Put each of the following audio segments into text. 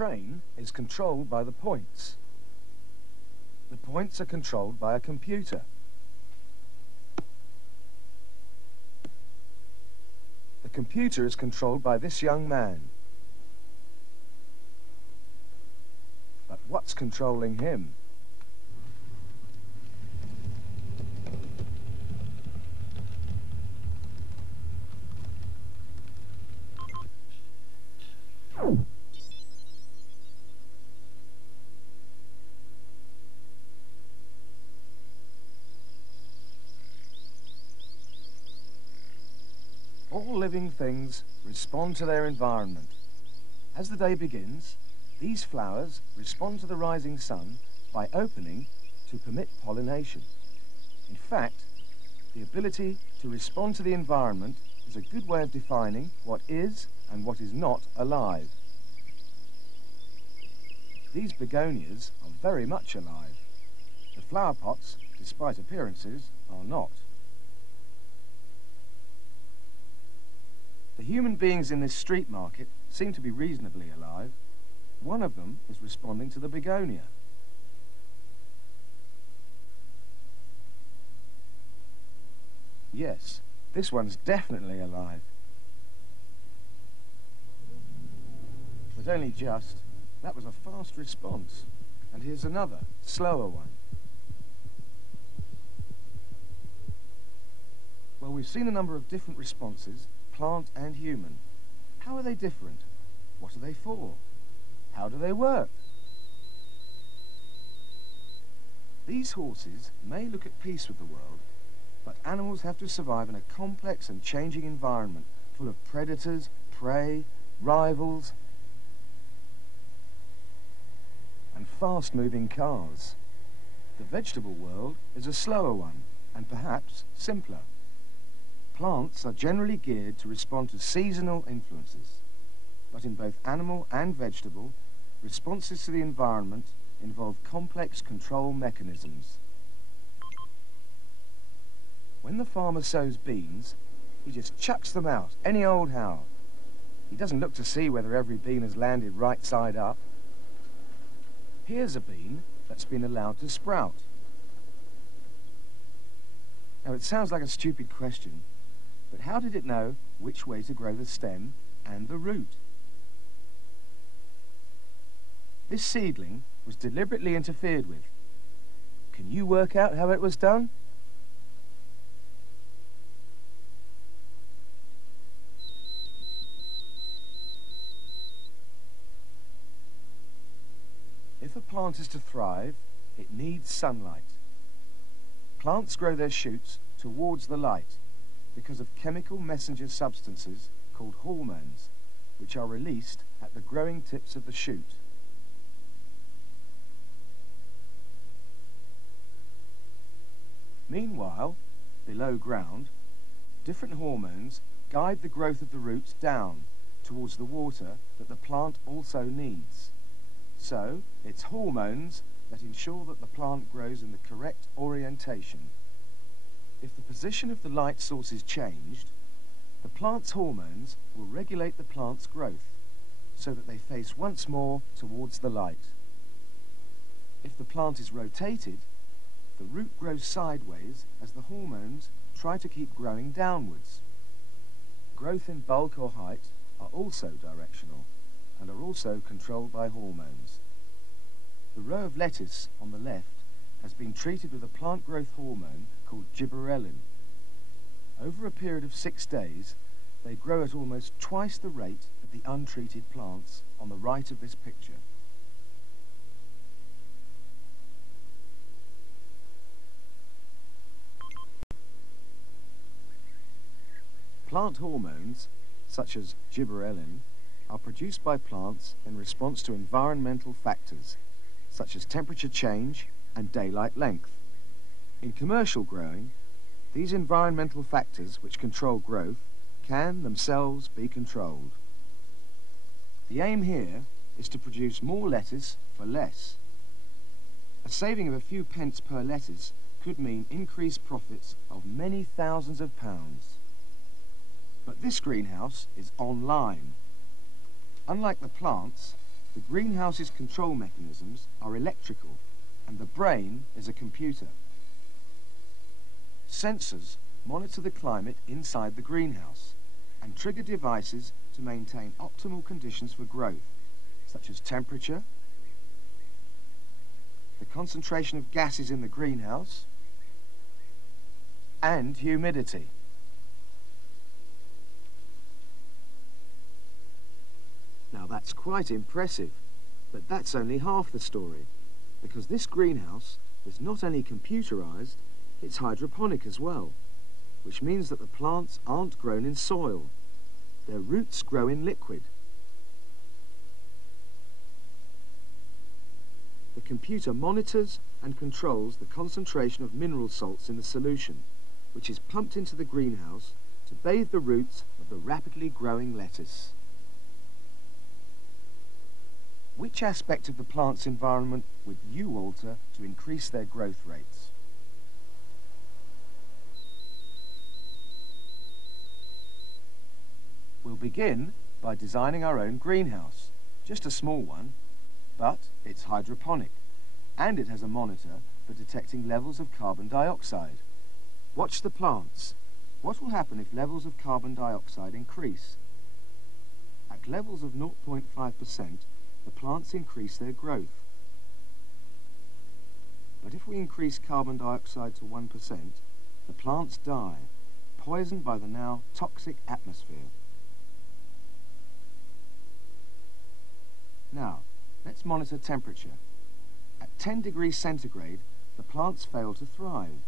train is controlled by the points. The points are controlled by a computer. The computer is controlled by this young man. But what's controlling him? All living things respond to their environment. As the day begins, these flowers respond to the rising sun by opening to permit pollination. In fact, the ability to respond to the environment is a good way of defining what is and what is not alive. These begonias are very much alive. The flower pots, despite appearances, are not. The human beings in this street market seem to be reasonably alive. One of them is responding to the begonia. Yes, this one's definitely alive. But only just. That was a fast response. And here's another, slower one. Well, we've seen a number of different responses, plant and human. How are they different? What are they for? How do they work? These horses may look at peace with the world, but animals have to survive in a complex and changing environment full of predators, prey, rivals, and fast-moving cars. The vegetable world is a slower one, and perhaps simpler. Plants are generally geared to respond to seasonal influences, but in both animal and vegetable, responses to the environment involve complex control mechanisms. When the farmer sows beans, he just chucks them out, any old how. He doesn't look to see whether every bean has landed right side up. Here's a bean that's been allowed to sprout. Now, it sounds like a stupid question, but how did it know which way to grow the stem and the root? This seedling was deliberately interfered with. Can you work out how it was done? If a plant is to thrive, it needs sunlight. Plants grow their shoots towards the light because of chemical messenger substances called hormones, which are released at the growing tips of the shoot. Meanwhile, below ground, different hormones guide the growth of the roots down towards the water that the plant also needs. So, it's hormones that ensure that the plant grows in the correct orientation. If the position of the light source is changed, the plant's hormones will regulate the plant's growth so that they face once more towards the light. If the plant is rotated, the root grows sideways as the hormones try to keep growing downwards. Growth in bulk or height are also directional and are also controlled by hormones. The row of lettuce on the left has been treated with a plant growth hormone called gibberellin. Over a period of 6 days, they grow at almost twice the rate of the untreated plants on the right of this picture. Plant hormones, such as gibberellin, are produced by plants in response to environmental factors, such as temperature change and daylight length. In commercial growing, these environmental factors which control growth can themselves be controlled. The aim here is to produce more lettuce for less. A saving of a few pence per lettuce could mean increased profits of many thousands of pounds. But this greenhouse is online. Unlike the plants, The greenhouse's control mechanisms are electrical, and the brain is a computer. Sensors monitor the climate inside the greenhouse and trigger devices to maintain optimal conditions for growth, such as temperature, the concentration of gases in the greenhouse, and humidity. Now that's quite impressive, but that's only half the story, because this greenhouse is not only computerized, it's hydroponic as well, which means that the plants aren't grown in soil. Their roots grow in liquid. The computer monitors and controls the concentration of mineral salts in the solution, which is pumped into the greenhouse to bathe the roots of the rapidly growing lettuce. Which aspect of the plant's environment would you alter to increase their growth rates? We'll begin by designing our own greenhouse, just a small one, but it's hydroponic, and it has a monitor for detecting levels of carbon dioxide. Watch the plants. What will happen if levels of carbon dioxide increase? At levels of 0.5%, the plants increase their growth. But if we increase carbon dioxide to 1%, the plants die, poisoned by the now toxic atmosphere. Now, let's monitor temperature. At 10 degrees centigrade, the plants fail to thrive.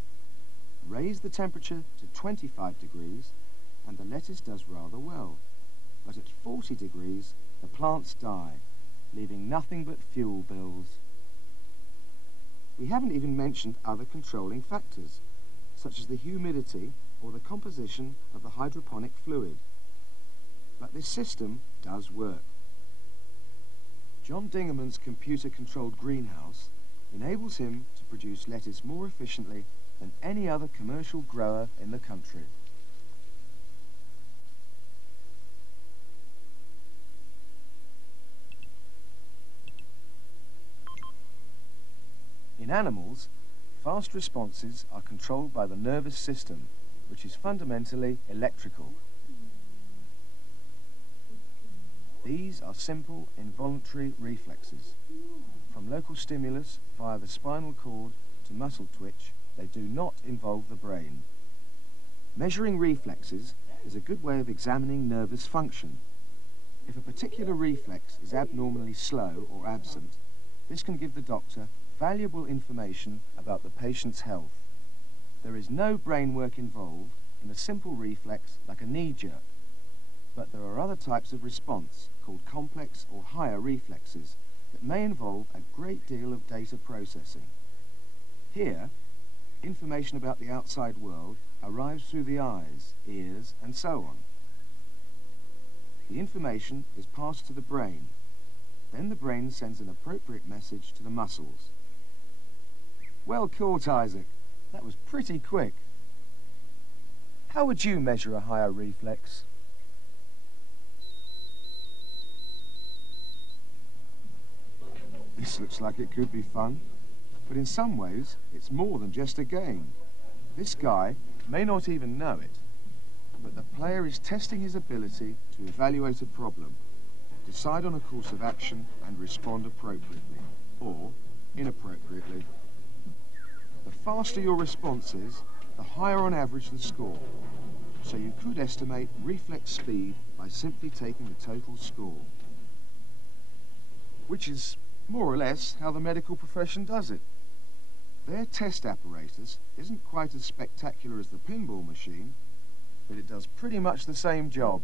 Raise the temperature to 25 degrees, and the lettuce does rather well. But at 40 degrees, the plants die, leaving nothing but fuel bills. We haven't even mentioned other controlling factors, such as the humidity or the composition of the hydroponic fluid. But this system does work. John Dingerman's computer-controlled greenhouse enables him to produce lettuce more efficiently than any other commercial grower in the country. In animals, fast responses are controlled by the nervous system, which is fundamentally electrical. These are simple, involuntary reflexes. From local stimulus via the spinal cord to muscle twitch, they do not involve the brain. Measuring reflexes is a good way of examining nervous function. If a particular reflex is abnormally slow or absent, this can give the doctor valuable information about the patient's health. There is no brain work involved in a simple reflex like a knee jerk, but there are other types of response called complex or higher reflexes that may involve a great deal of data processing. Here, information about the outside world arrives through the eyes, ears, and so on. The information is passed to the brain. Then the brain sends an appropriate message to the muscles. Well caught, Isaac. That was pretty quick. How would you measure a higher reflex? This looks like it could be fun, but in some ways it's more than just a game. This guy may not even know it, but the player is testing his ability to evaluate a problem, decide on a course of action and respond appropriately, or inappropriately. The faster your response is, the higher on average the score. So you could estimate reflex speed by simply taking the total score, which is more or less how the medical profession does it. Their test apparatus isn't quite as spectacular as the pinball machine, but it does pretty much the same job.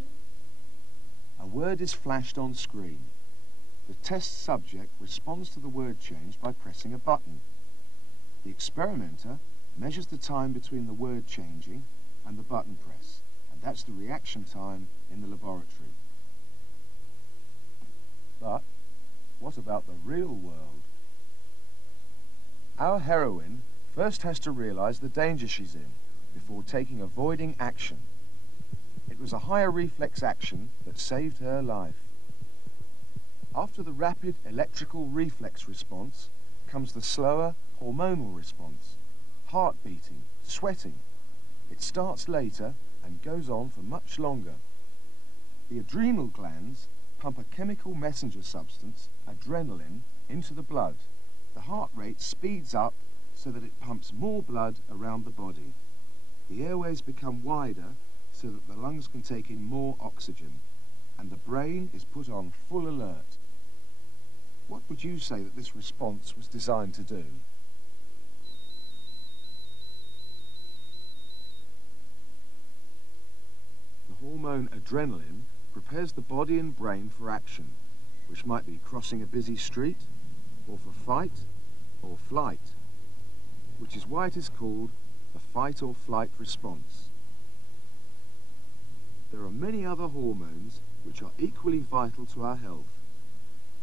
A word is flashed on screen. The test subject responds to the word change by pressing a button. The experimenter measures the time between the word changing and the button press, and that's the reaction time in the laboratory. But what about the real world? Our heroine first has to realize the danger she's in before taking avoiding action. It was a higher reflex action that saved her life. After the rapid electrical reflex response comes the slower hormonal response, heart beating, sweating. It starts later and goes on for much longer. The adrenal glands pump a chemical messenger substance, adrenaline, into the blood. The heart rate speeds up so that it pumps more blood around the body. The airways become wider so that the lungs can take in more oxygen, and the brain is put on full alert. What would you say that this response was designed to do? The hormone adrenaline prepares the body and brain for action, which might be crossing a busy street, or for fight or flight, which is why it is called the fight or flight response. There are many other hormones which are equally vital to our health,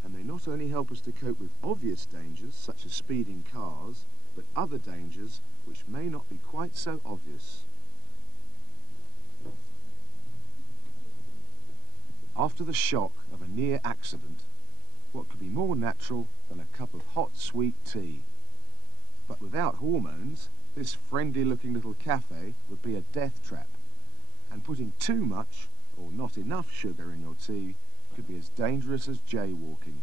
and they not only help us to cope with obvious dangers such as speeding cars, but other dangers which may not be quite so obvious. After the shock of a near accident, what could be more natural than a cup of hot, sweet tea? But without hormones, this friendly-looking little cafe would be a death trap, and putting too much or not enough sugar in your tea could be as dangerous as jaywalking.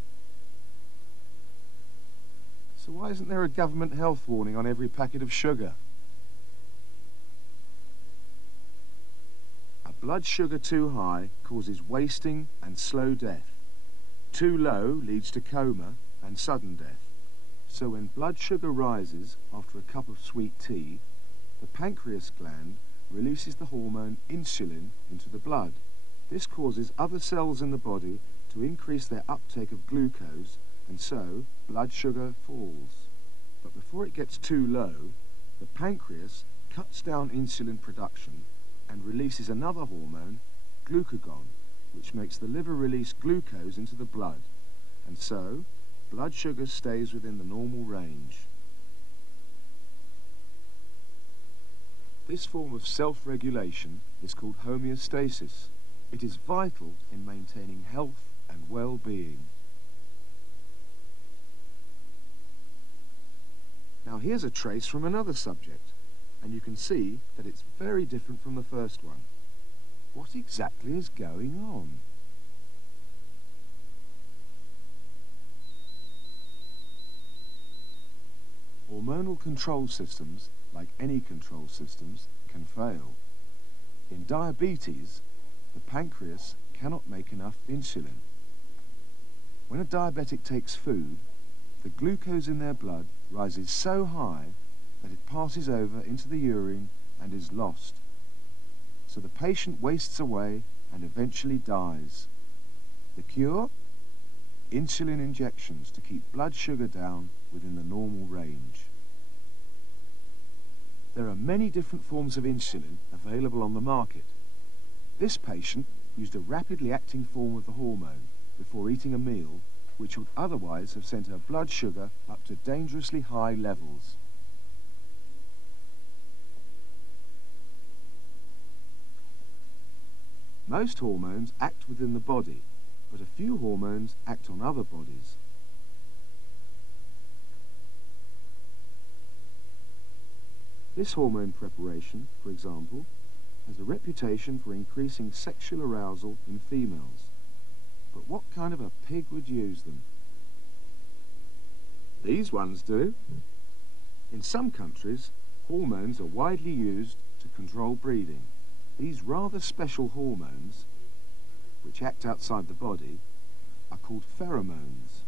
So why isn't there a government health warning on every packet of sugar? A blood sugar too high causes wasting and slow death. Too low leads to coma and sudden death. So when blood sugar rises after a cup of sweet tea, the pancreas gland releases the hormone insulin into the blood. This causes other cells in the body to increase their uptake of glucose, and so blood sugar falls. But before it gets too low, the pancreas cuts down insulin production and releases another hormone, glucagon, which makes the liver release glucose into the blood, and so blood sugar stays within the normal range. This form of self-regulation is called homeostasis. It is vital in maintaining health and well-being. Now here's a trace from another subject, and you can see that it's very different from the first one. What exactly is going on? Hormonal control systems, like any control systems, can fail. In diabetes, the pancreas cannot make enough insulin. When a diabetic takes food, the glucose in their blood rises so high that it passes over into the urine and is lost. So the patient wastes away and eventually dies. The cure? Insulin injections to keep blood sugar down within the normal range. There are many different forms of insulin available on the market. This patient used a rapidly acting form of the hormone before eating a meal, which would otherwise have sent her blood sugar up to dangerously high levels. Most hormones act within the body, but a few hormones act on other bodies. This hormone preparation, for example, has a reputation for increasing sexual arousal in females. But what kind of a pig would use them? These ones do. In some countries, hormones are widely used to control breeding. These rather special hormones, which act outside the body, are called pheromones.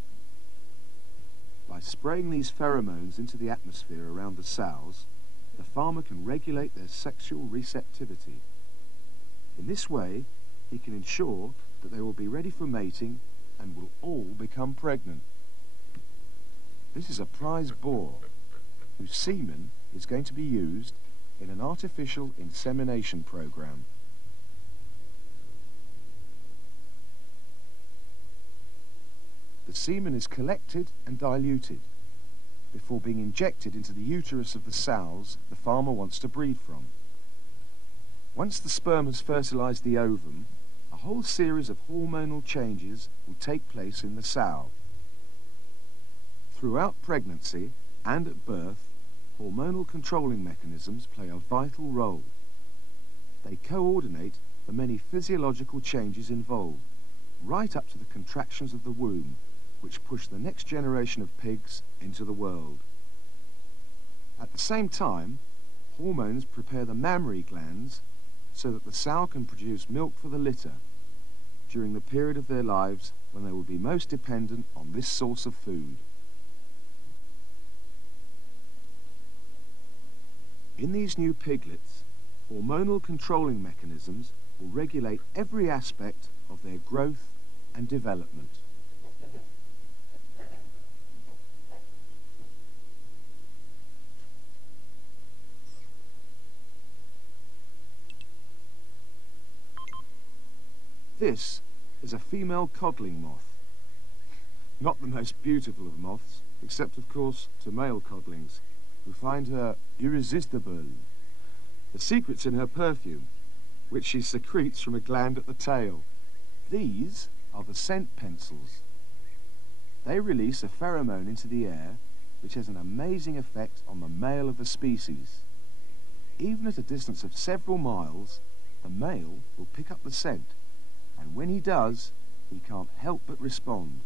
By spraying these pheromones into the atmosphere around the sows, the farmer can regulate their sexual receptivity. In this way, he can ensure that they will be ready for mating and will all become pregnant. This is a prize boar, whose semen is going to be used in an artificial insemination program. The semen is collected and diluted before being injected into the uterus of the sows the farmer wants to breed from. Once the sperm has fertilized the ovum, a whole series of hormonal changes will take place in the sow. Throughout pregnancy and at birth, hormonal controlling mechanisms play a vital role. They coordinate the many physiological changes involved, right up to the contractions of the womb, which push the next generation of pigs into the world. At the same time, hormones prepare the mammary glands so that the sow can produce milk for the litter during the period of their lives when they will be most dependent on this source of food. In these new piglets, hormonal controlling mechanisms will regulate every aspect of their growth and development. This is a female codling moth. Not the most beautiful of moths, except of course to male codlings, who find her irresistible. The secret's in her perfume, which she secretes from a gland at the tail. These are the scent pencils. They release a pheromone into the air, which has an amazing effect on the male of the species. Even at a distance of several miles, the male will pick up the scent, and when he does, he can't help but respond.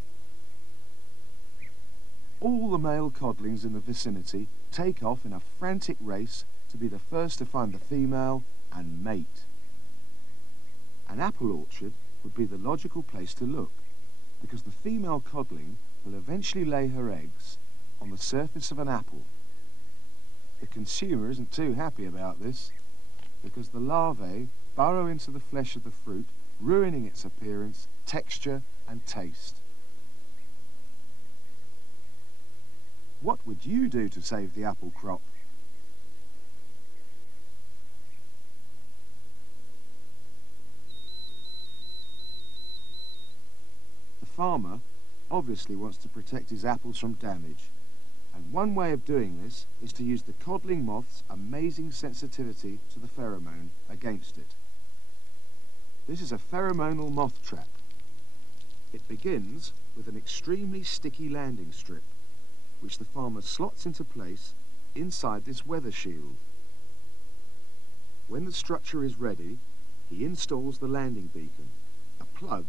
All the male codlings in the vicinity take off in a frantic race to be the first to find the female and mate. An apple orchard would be the logical place to look, because the female codling will eventually lay her eggs on the surface of an apple. The consumer isn't too happy about this, because the larvae burrow into the flesh of the fruit, ruining its appearance, texture and taste. What would you do to save the apple crop? The farmer obviously wants to protect his apples from damage, and one way of doing this is to use the codling moth's amazing sensitivity to the pheromone against it. This is a pheromonal moth trap. It begins with an extremely sticky landing strip, which the farmer slots into place inside this weather shield. When the structure is ready, he installs the landing beacon, a plug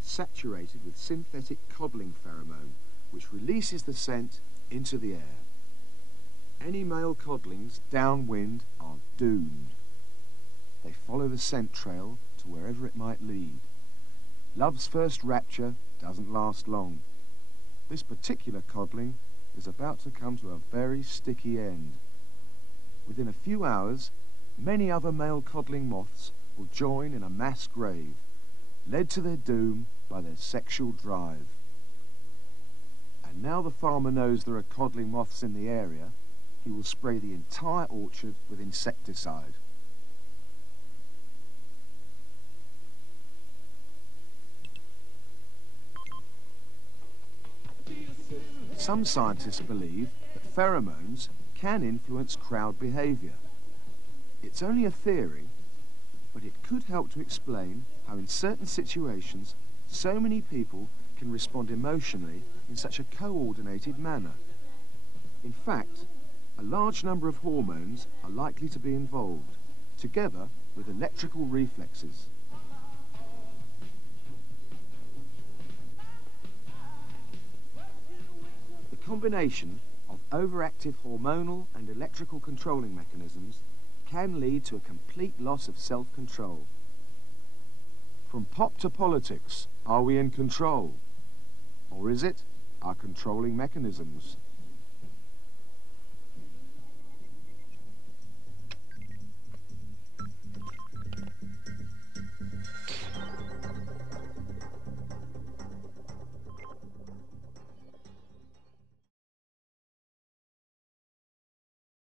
saturated with synthetic codling pheromone, which releases the scent into the air. Any male codlings downwind are doomed. They follow the scent trail to wherever it might lead. Love's first rapture doesn't last long. This particular codling is about to come to a very sticky end. Within a few hours, many other male codling moths will join in a mass grave, led to their doom by their sexual drive. And now the farmer knows there are codling moths in the area, he will spray the entire orchard with insecticide. Some scientists believe that pheromones can influence crowd behaviour. It's only a theory, but it could help to explain how in certain situations so many people can respond emotionally in such a coordinated manner. In fact, a large number of hormones are likely to be involved, together with electrical reflexes. The combination of overactive hormonal and electrical controlling mechanisms can lead to a complete loss of self-control. From pop to politics, are we in control? Or is it our controlling mechanisms?